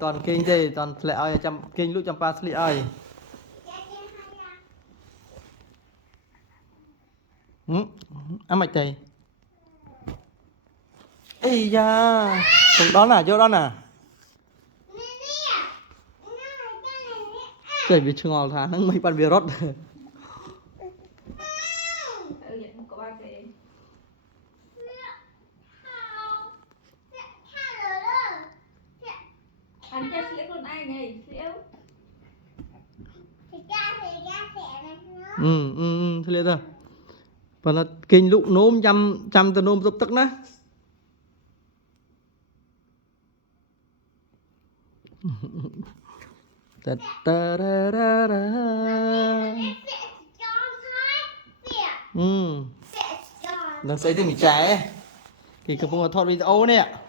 toàn kinh thế toàn lẹ ơi chăm kinh lúc chăm pa sli ơi ăn mạch thầy ây da không đó nè chỗ đó nè trời bị chừng ngòi thả nắng mấy bàn bia rót anh cho xỉu luôn ai nhỉ xỉu thế liền rồi và là kinh lúc nôm chăm chăm từ nôm giúp tức ná ta ta ra ra ra đang xây thì mình trái thì cứ không có thoát video nè